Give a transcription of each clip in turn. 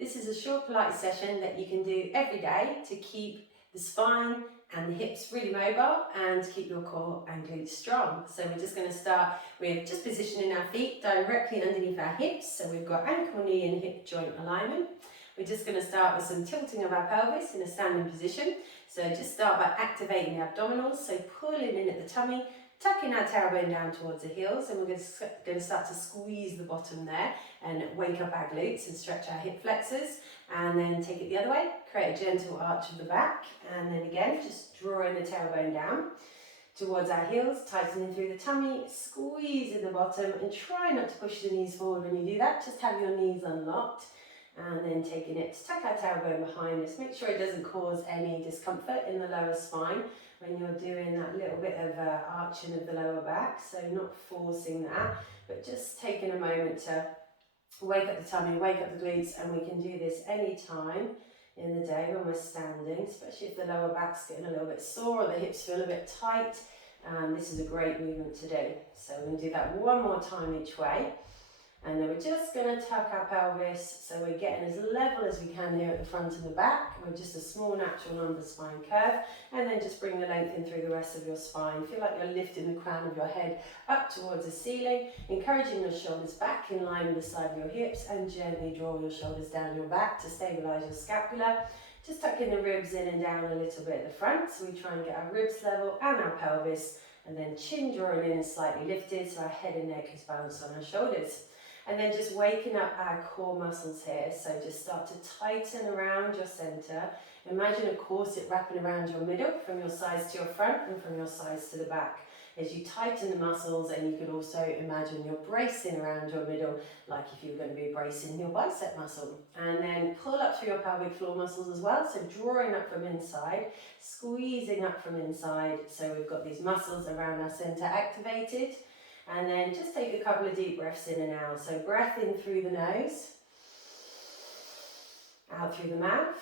This is a short Pilates session that you can do every day to keep the spine and the hips really mobile and to keep your core and glutes strong. So we're just going to start with just positioning our feet directly underneath our hips. So we've got ankle, knee and hip joint alignment. We're just going to start with some tilting of our pelvis in a standing position. So just start by activating the abdominals, so pulling in at the tummy, tucking our tailbone down towards the heels, and we're going to start to squeeze the bottom there and wake up our glutes and stretch our hip flexors, and then take it the other way, create a gentle arch of the back, and then again just drawing the tailbone down towards our heels, tightening through the tummy, squeezing the bottom, and try not to push the knees forward when you do that. Just have your knees unlocked, and then taking it to tuck our tailbone behind us. Make sure it doesn't cause any discomfort in the lower spine when you're doing that little bit of arching of the lower back, so not forcing that, but just taking a moment to wake up the tummy, wake up the glutes, and we can do this any time in the day when we're standing, especially if the lower back's getting a little bit sore or the hips feel a bit tight. This is a great movement to do. So we're going to do that one more time each way. And then we're just going to tuck our pelvis, so we're getting as level as we can here at the front and the back, with just a small natural lumbar spine curve, and then just bring the length in through the rest of your spine. Feel like you're lifting the crown of your head up towards the ceiling, encouraging your shoulders back in line with the side of your hips, and gently draw your shoulders down your back to stabilise your scapula. Just tucking the ribs in and down a little bit at the front, so we try and get our ribs level and our pelvis, and then chin drawing in and slightly lifted, so our head and neck is balanced on our shoulders. And then just waking up our core muscles here, so just start to tighten around your centre. Imagine a corset wrapping around your middle, from your sides to your front and from your sides to the back. As you tighten the muscles, and you could also imagine you're bracing around your middle, like if you were going to be bracing your bicep muscle. And then pull up through your pelvic floor muscles as well, so drawing up from inside, squeezing up from inside, so we've got these muscles around our centre activated. And then just take a couple of deep breaths in and out. So breath in through the nose, out through the mouth.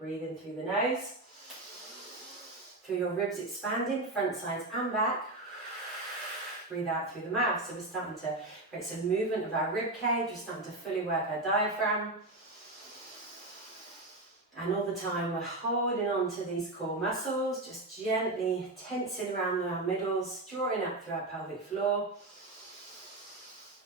Breathe in through the nose. Feel your ribs expanding, front, sides and back. Breathe out through the mouth. So we're starting to create some movement of our rib cage. We're starting to fully work our diaphragm. And all the time we're holding on to these core muscles, just gently tensing around our middles, drawing up through our pelvic floor.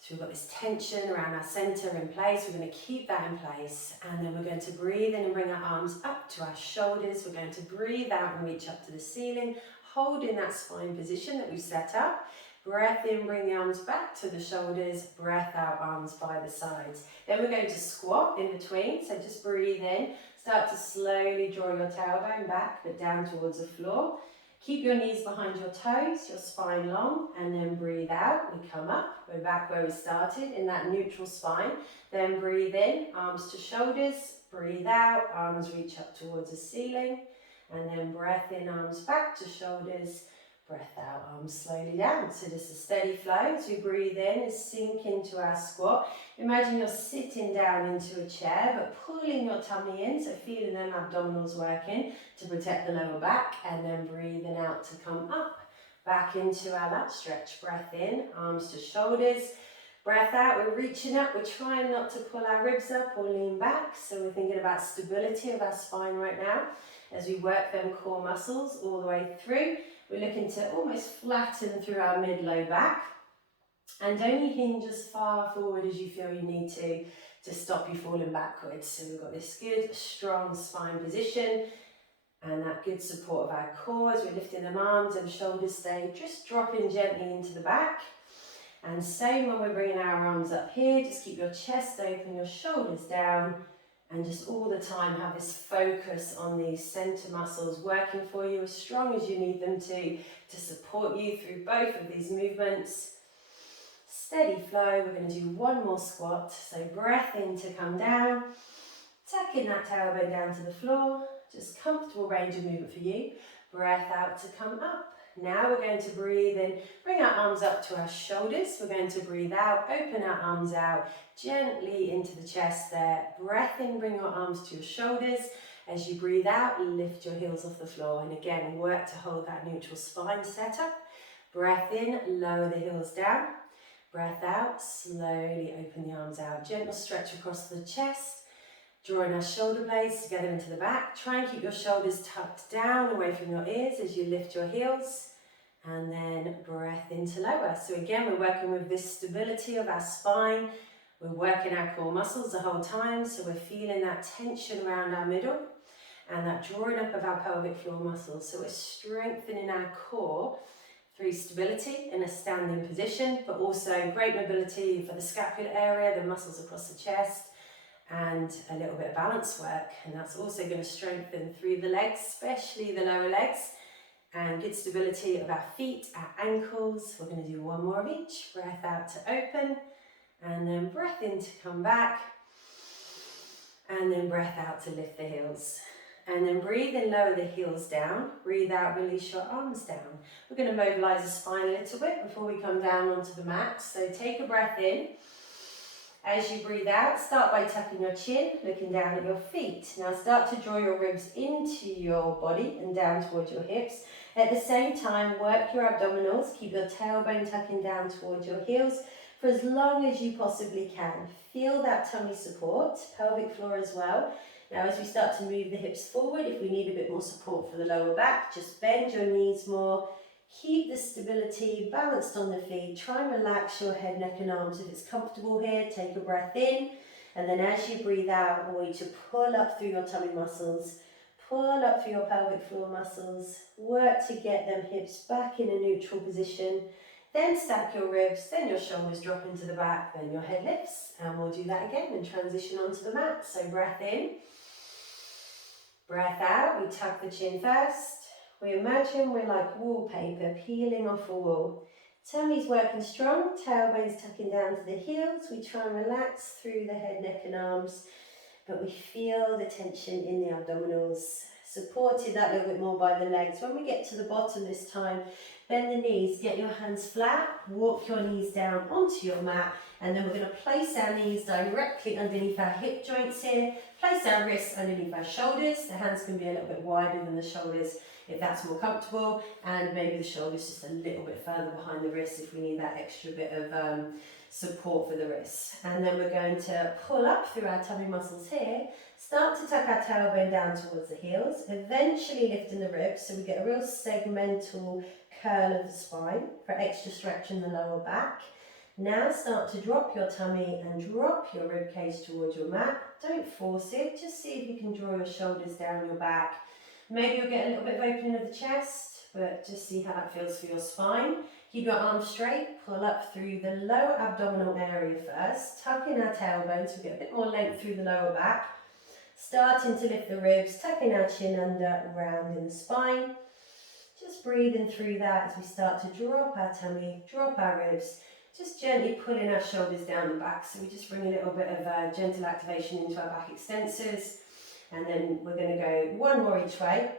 So we've got this tension around our centre in place. We're going to keep that in place, and then we're going to breathe in and bring our arms up to our shoulders. We're going to breathe out and reach up to the ceiling, holding that spine position that we've set up. Breath in, bring the arms back to the shoulders, breath out, arms by the sides. Then we're going to squat in between, so just breathe in. Start to slowly draw your tailbone back, but down towards the floor. Keep your knees behind your toes, your spine long, and then breathe out. We come up, we're back where we started in that neutral spine. Then breathe in, arms to shoulders, breathe out, arms reach up towards the ceiling, and then breath in, arms back to shoulders, breath out, arms slowly down. So just a steady flow as we breathe in and sink into our squat. Imagine you're sitting down into a chair, but pulling your tummy in, so feeling them abdominals working to protect the lower back, and then breathing out to come up, back into our lat stretch. Breath in, arms to shoulders. Breath out, we're reaching up, we're trying not to pull our ribs up or lean back, so we're thinking about stability of our spine right now as we work them core muscles all the way through. We're looking to almost flatten through our mid-low back, and only hinge as far forward as you feel you need to stop you falling backwards. So we've got this good, strong spine position, and that good support of our core as we're lifting them arms and shoulders stay just dropping gently into the back. And same when we're bringing our arms up here, just keep your chest open, your shoulders down, and just all the time have this focus on these centre muscles working for you as strong as you need them to support you through both of these movements. Steady flow, we're going to do one more squat. So breath in to come down, tucking that tailbone down to the floor, just comfortable range of movement for you. Breath out to come up. Now we're going to breathe in, bring our arms up to our shoulders. We're going to breathe out, open our arms out, gently into the chest there. Breath in, bring your arms to your shoulders. As you breathe out, lift your heels off the floor. And again, work to hold that neutral spine set up. Breath in, lower the heels down. Breath out, slowly open the arms out. Gentle stretch across the chest, drawing our shoulder blades together into the back. Try and keep your shoulders tucked down away from your ears as you lift your heels. And then breath into lower. So again, we're working with this stability of our spine. We're working our core muscles the whole time. So we're feeling that tension around our middle and that drawing up of our pelvic floor muscles. So we're strengthening our core through stability in a standing position, but also great mobility for the scapular area, the muscles across the chest, and a little bit of balance work. And that's also going to strengthen through the legs, especially the lower legs, and good stability of our feet, our ankles. We're going to do one more of each. Breath out to open, and then breath in to come back, and then breath out to lift the heels. And then breathe in, lower the heels down. Breathe out, release your arms down. We're going to mobilise the spine a little bit before we come down onto the mat. So take a breath in. As you breathe out, start by tucking your chin, looking down at your feet. Now start to draw your ribs into your body and down towards your hips. At the same time, work your abdominals. Keep your tailbone tucking down towards your heels for as long as you possibly can. Feel that tummy support, pelvic floor as well. Now as we start to move the hips forward, if we need a bit more support for the lower back, just bend your knees more. Keep the stability balanced on the feet. Try and relax your head, neck and arms if it's comfortable here. Take a breath in, and then as you breathe out, I want you to pull up through your tummy muscles. Pull up through your pelvic floor muscles. Work to get them hips back in a neutral position. Then stack your ribs, then your shoulders drop into the back, then your head lifts. And we'll do that again and transition onto the mat. So breath in. Breath out, we tuck the chin first. We imagine we're like wallpaper peeling off a wall. Tummy's working strong, tailbone's tucking down to the heels. We try and relax through the head, neck and arms, but we feel the tension in the abdominals. Supported that little bit more by the legs. When we get to the bottom this time, bend the knees, get your hands flat, walk your knees down onto your mat, and then we're going to place our knees directly underneath our hip joints here. Place our wrists underneath our shoulders. The hands can be a little bit wider than the shoulders if that's more comfortable, and maybe the shoulders just a little bit further behind the wrists if we need that extra bit of support for the wrists. And then we're going to pull up through our tummy muscles here. Start to tuck our tailbone down towards the heels, eventually lifting the ribs so we get a real segmental curl of the spine for extra stretch in the lower back. Now start to drop your tummy and drop your rib cage towards your mat. Don't force it, just see if you can draw your shoulders down your back. Maybe you'll get a little bit of opening of the chest, but just see how that feels for your spine. Keep your arms straight, pull up through the lower abdominal area first, tuck in our tailbone so we get a bit more length through the lower back. Starting to lift the ribs, tucking our chin under, round in the spine. Just breathing through that as we start to drop our tummy, drop our ribs, just gently pulling our shoulders down the back. So we just bring a little bit of gentle activation into our back extensors. And then we're going to go one more each way.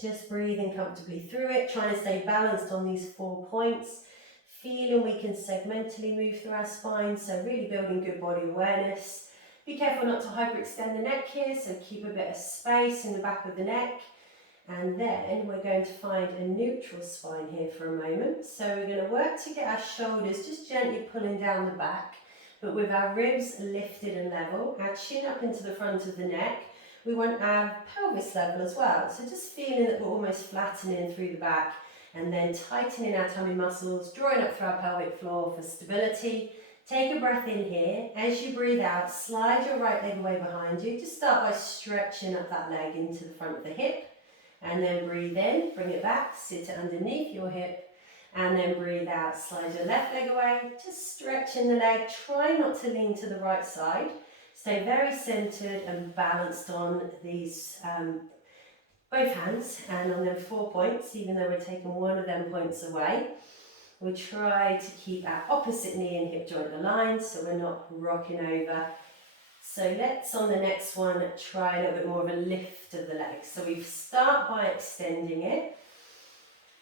Just breathing comfortably through it, trying to stay balanced on these 4 points. Feeling we can segmentally move through our spine, so really building good body awareness. Be careful not to hyperextend the neck here, so keep a bit of space in the back of the neck. And then we're going to find a neutral spine here for a moment. So we're going to work to get our shoulders just gently pulling down the back, but with our ribs lifted and level, our chin up into the front of the neck. We want our pelvis level as well. So just feeling that we're almost flattening through the back and then tightening our tummy muscles, drawing up through our pelvic floor for stability. Take a breath in here. As you breathe out, slide your right leg away behind you. Just start by stretching up that leg into the front of the hip. And then breathe in, bring it back, sit it underneath your hip. And then breathe out, slide your left leg away. Just stretching the leg. Try not to lean to the right side. Stay very centered and balanced on these both hands and on them 4 points, even though we're taking one of them points away. We try to keep our opposite knee and hip joint aligned so we're not rocking over. So let's, on the next one, try a little bit more of a lift of the legs. So we start by extending it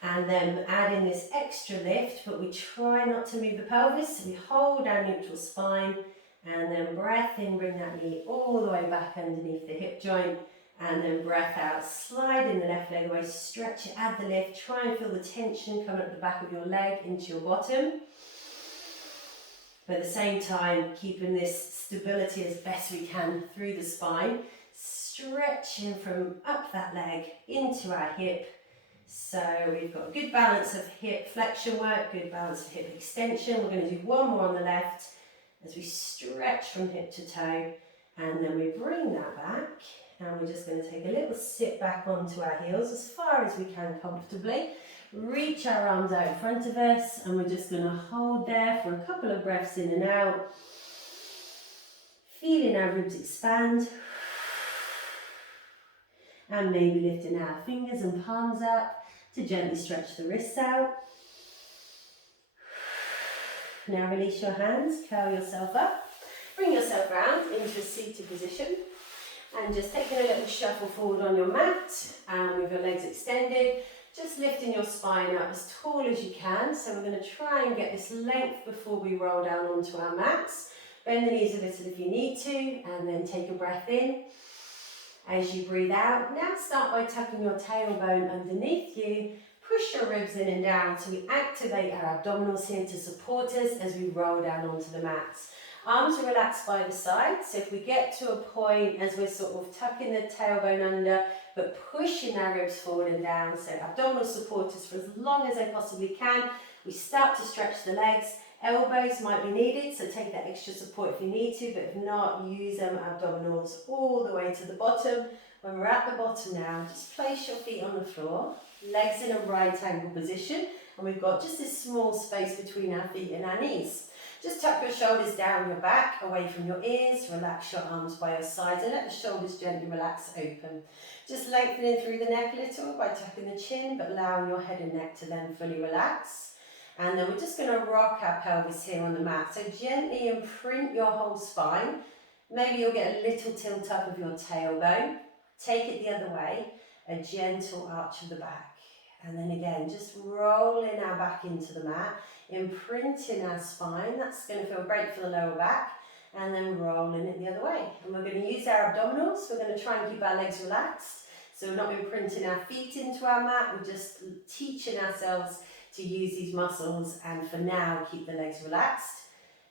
and then add in this extra lift, but we try not to move the pelvis. So we hold our neutral spine and then breath in, bring that knee all the way back underneath the hip joint. And then breath out, slide in the left leg away, stretch it, add the lift, try and feel the tension coming up the back of your leg into your bottom. but at the same time keeping this stability as best we can through the spine, stretching from up that leg into our hip. So we've got a good balance of hip flexion work, good balance of hip extension. We're going to do one more on the left as we stretch from hip to toe, and then we bring that back, and we're just going to take a little sit back onto our heels as far as we can comfortably. Reach our arms out in front of us, and we're just going to hold there for a couple of breaths in and out, feeling our ribs expand, and maybe lifting our fingers and palms up to gently stretch the wrists out. Now release your hands, curl yourself up, bring yourself round into a seated position, and just taking a little shuffle forward on your mat, and with your legs extended, just lifting your spine up as tall as you can. So we're going to try and get this length before we roll down onto our mats. Bend the knees a little if you need to, and then take a breath in. As you breathe out, now start by tucking your tailbone underneath you. Push your ribs in and down so we activate our abdominals here to support us as we roll down onto the mats. Arms are relaxed by the sides, so if we get to a point as we're sort of tucking the tailbone under but pushing our ribs forward and down, so abdominal supporters for as long as they possibly can, we start to stretch the legs. Elbows might be needed, so take that extra support if you need to, but if not, use abdominals all the way to the bottom. When we're at the bottom now, just place your feet on the floor, legs in a right angle position, and we've got just this small space between our feet and our knees. Just tuck your shoulders down your back, away from your ears, relax your arms by your sides and let the shoulders gently relax open. Just lengthening through the neck a little by tucking the chin, but allowing your head and neck to then fully relax. And then we're just going to rock our pelvis here on the mat. So gently imprint your whole spine. Maybe you'll get a little tilt up of your tailbone. Take it the other way, a gentle arch of the back. And then again, just rolling our back into the mat, imprinting our spine. That's going to feel great for the lower back. And then rolling it the other way. And we're going to use our abdominals. We're going to try and keep our legs relaxed. So we're not imprinting our feet into our mat. We're just teaching ourselves to use these muscles, and for now keep the legs relaxed.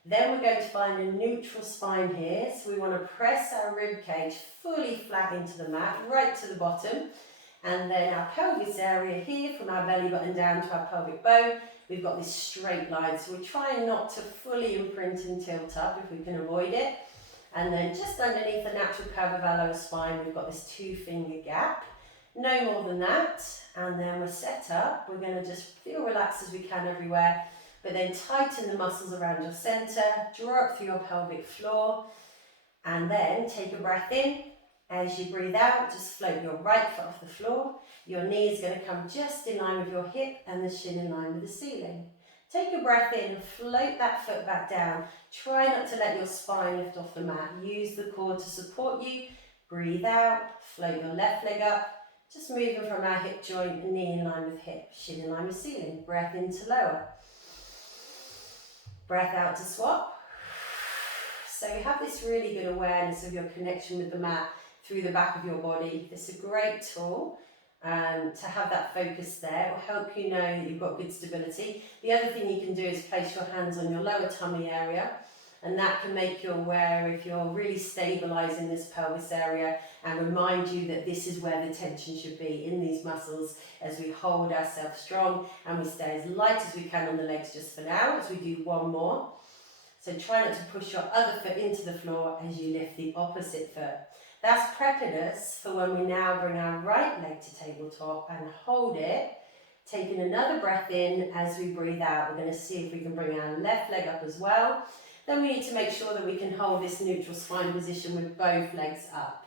Then we're going to find a neutral spine here, so we want to press our rib cage fully flat into the mat, right to the bottom, and then our pelvis area here, from our belly button down to our pelvic bone, we've got this straight line, so we're trying not to fully imprint and tilt up if we can avoid it. And then just underneath the natural curve of our lower spine, we've got this 2-finger gap. No more than that, and then we're set up. We're going to just feel relaxed as we can everywhere, but then tighten the muscles around your centre, draw up through your pelvic floor, and then take a breath in. As you breathe out, just float your right foot off the floor. Your knee is going to come just in line with your hip and the shin in line with the ceiling. Take a breath in, float that foot back down. Try not to let your spine lift off the mat. Use the core to support you. Breathe out, float your left leg up. Just moving from our hip joint, knee in line with hip, shin in line with ceiling. Breath in to lower. Breath out to swap. So you have this really good awareness of your connection with the mat through the back of your body. It's a great tool to have that focus there. It will help you know that you've got good stability. The other thing you can do is place your hands on your lower tummy area, and that can make you aware if you're really stabilising this pelvis area and remind you that this is where the tension should be in these muscles as we hold ourselves strong and we stay as light as we can on the legs just for now as we do one more. So try not to push your other foot into the floor as you lift the opposite foot. That's prepping us for when we now bring our right leg to tabletop and hold it, taking another breath in as we breathe out. We're going to see if we can bring our left leg up as well. Then we need to make sure that we can hold this neutral spine position with both legs up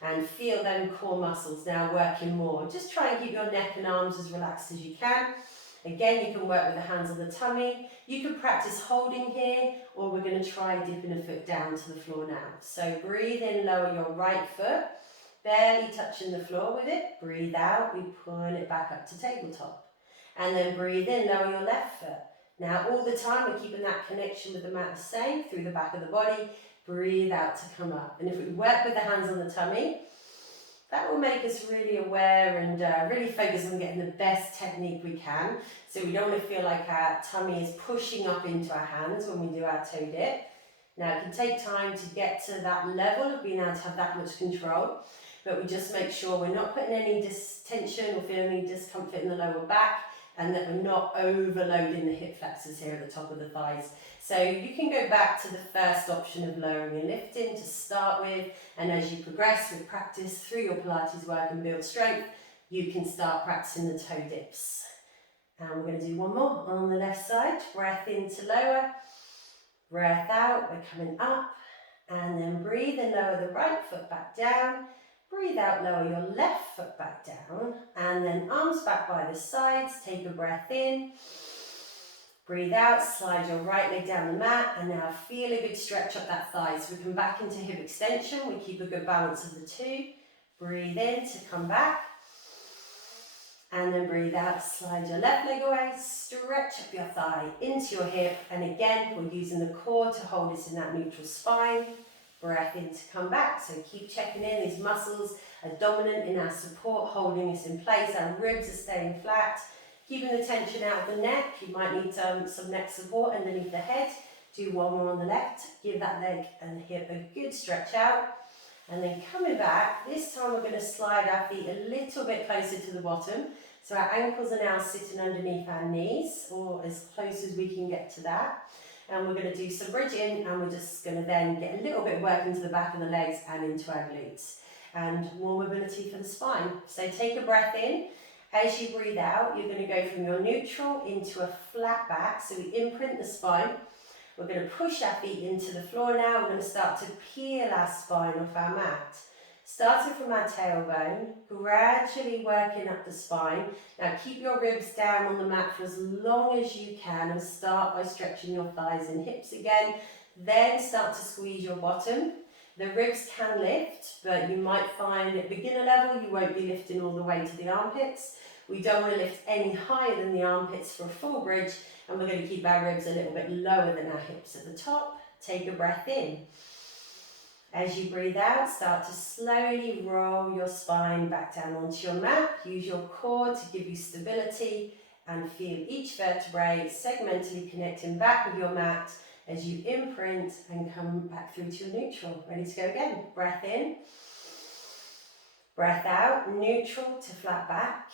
and feel them core muscles now working more. Just try and keep your neck and arms as relaxed as you can. Again, you can work with the hands on the tummy. You can practice holding here, or we're going to try dipping a foot down to the floor now. So breathe in, lower your right foot, barely touching the floor with it. Breathe out, we pull it back up to tabletop. And then breathe in, lower your left foot. Now all the time we're keeping that connection with the mat the same through the back of the body. Breathe out to come up. And if we work with the hands on the tummy, That will make us really aware and really focus on getting the best technique we can. So we don't want to feel like our tummy is pushing up into our hands when we do our toe dip. Now it can take time to get to that level of being able to have that much control, but we just make sure we're not putting any tension or feeling any discomfort in the lower back, and that we're not overloading the hip flexors here at the top of the thighs. So you can go back to the first option of lowering and lifting to start with, and as you progress with practice through your Pilates work and build strength, you can start practicing the toe dips. And we're going to do one more on the left side. Breath in to lower, breath out, we're coming up, and then breathe in, lower the right foot back down. Breathe out, lower your left foot back down, and then arms back by the sides. Take a breath in. Breathe out, slide your right leg down the mat, and now feel a good stretch up that thigh. So we come back into hip extension. We keep a good balance of the two. Breathe in to come back. And then breathe out, slide your left leg away, stretch up your thigh into your hip. And again, we're using the core to hold us in that neutral spine. Breath in to come back. So keep checking in. These muscles are dominant in our support, holding us in place. Our ribs are staying flat. Keeping the tension out of the neck. You might need some neck support underneath the head. Do one more on the left. Give that leg and hip a good stretch out. And then coming back, this time we're going to slide our feet a little bit closer to the bottom. So our ankles are now sitting underneath our knees, or as close as we can get to that. And we're going to do some bridging, and we're just going to then get a little bit of work into the back of the legs and into our glutes. And more mobility for the spine. So take a breath in. As you breathe out, you're going to go from your neutral into a flat back. So we imprint the spine. We're going to push our feet into the floor now. We're going to start to peel our spine off our mat. Starting from our tailbone, gradually working up the spine. Now keep your ribs down on the mat for as long as you can, and start by stretching your thighs and hips again. Then start to squeeze your bottom. The ribs can lift, but you might find at beginner level you won't be lifting all the way to the armpits. We don't want to lift any higher than the armpits for a full bridge, and we're going to keep our ribs a little bit lower than our hips at the top. Take a breath in. As you breathe out, start to slowly roll your spine back down onto your mat. Use your core to give you stability, and feel each vertebrae segmentally connecting back with your mat as you imprint and come back through to your neutral. Ready to go again. Breath in. Breath out, neutral to flat back.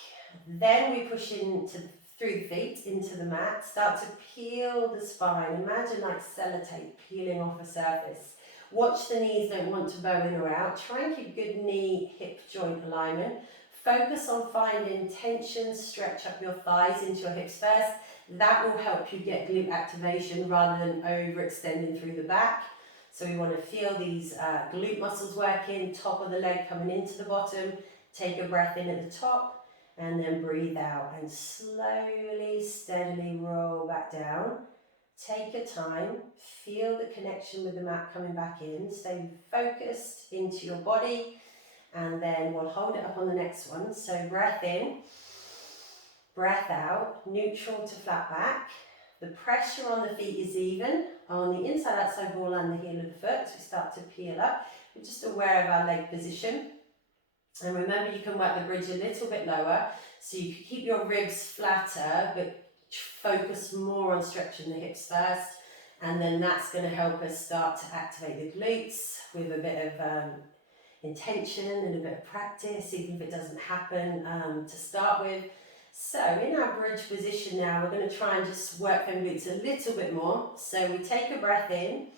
Then we push through the feet into the mat. Start to peel the spine. Imagine like sellotape peeling off a surface. Watch the knees, don't want to bow in or out. Try and keep good knee-hip joint alignment. Focus on finding tension, stretch up your thighs into your hips first. That will help you get glute activation rather than overextending through the back. So we want to feel these glute muscles working, top of the leg coming into the bottom. Take a breath in at the top and then breathe out and slowly, steadily roll back down. Take your time, feel the connection with the mat coming back in. Stay focused into your body, and then we'll hold it up on the next one. So breath in, breath out, neutral to flat back. The pressure on the feet is even on the inside outside wall and the heel of the foot as we start to peel up. We're just aware of our leg position. And remember, you can work the bridge a little bit lower, so you can keep your ribs flatter, but focus more on stretching the hips first. And then that's going to help us start to activate the glutes with a bit of intention and a bit of practice, even if it doesn't happen to start with. So in our bridge position now, we're going to try and just work them glutes a little bit more. So we take a breath in.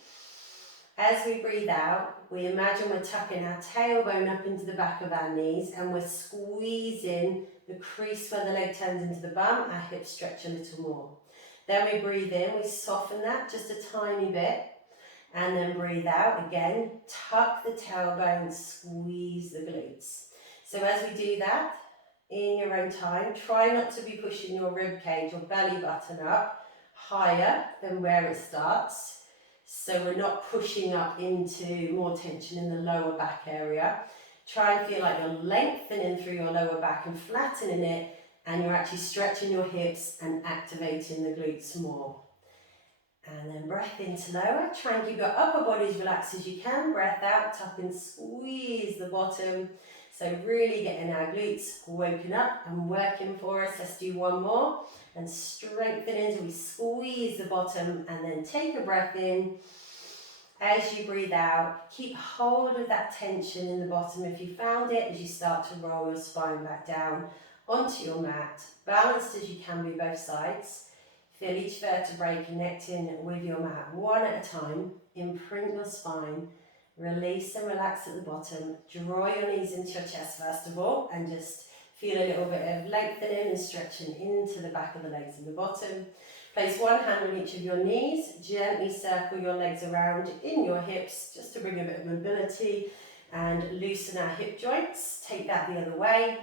As we breathe out, we imagine we're tucking our tailbone up into the back of our knees, and we're squeezing the crease where the leg turns into the bum. Our hips stretch a little more. Then we breathe in, we soften that just a tiny bit, and then breathe out again. Tuck the tailbone, squeeze the glutes. So as we do that, in your own time, try not to be pushing your rib cage or belly button up higher than where it starts. So we're not pushing up into more tension in the lower back area. Try and feel like you're lengthening through your lower back and flattening it, and you're actually stretching your hips and activating the glutes more. And then breath in to lower. Try and keep your upper body as relaxed as you can. Breath out, tuck and squeeze the bottom. So really getting our glutes woken up and working for us. Let's do one more and strengthen until we squeeze the bottom, and then take a breath in. As you breathe out, keep hold of that tension in the bottom if you found it as you start to roll your spine back down onto your mat, balanced as you can be both sides. Feel each vertebrae connecting with your mat one at a time. Imprint your spine, release and relax at the bottom. Draw your knees into your chest first of all, and just feel a little bit of lengthening and stretching into the back of the legs and the bottom. Place one hand on each of your knees, gently circle your legs around in your hips just to bring a bit of mobility and loosen our hip joints. Take that the other way.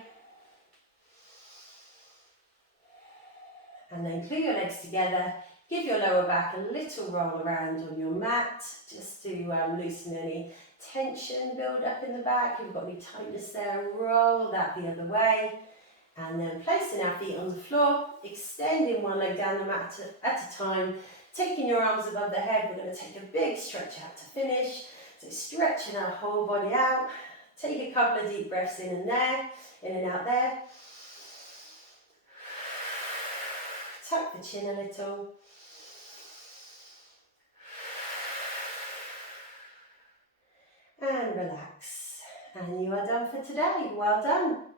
And then glue your legs together. Give your lower back a little roll around on your mat just to loosen any tension build up in the back. If you've got any tightness there, roll that the other way. And then placing our feet on the floor, extending one leg down the mat at a time, taking your arms above the head. We're going to take a big stretch out to finish. So stretching our whole body out. Take a couple of deep breaths in and out there. Tuck the chin a little. And relax. And you are done for today. Well done.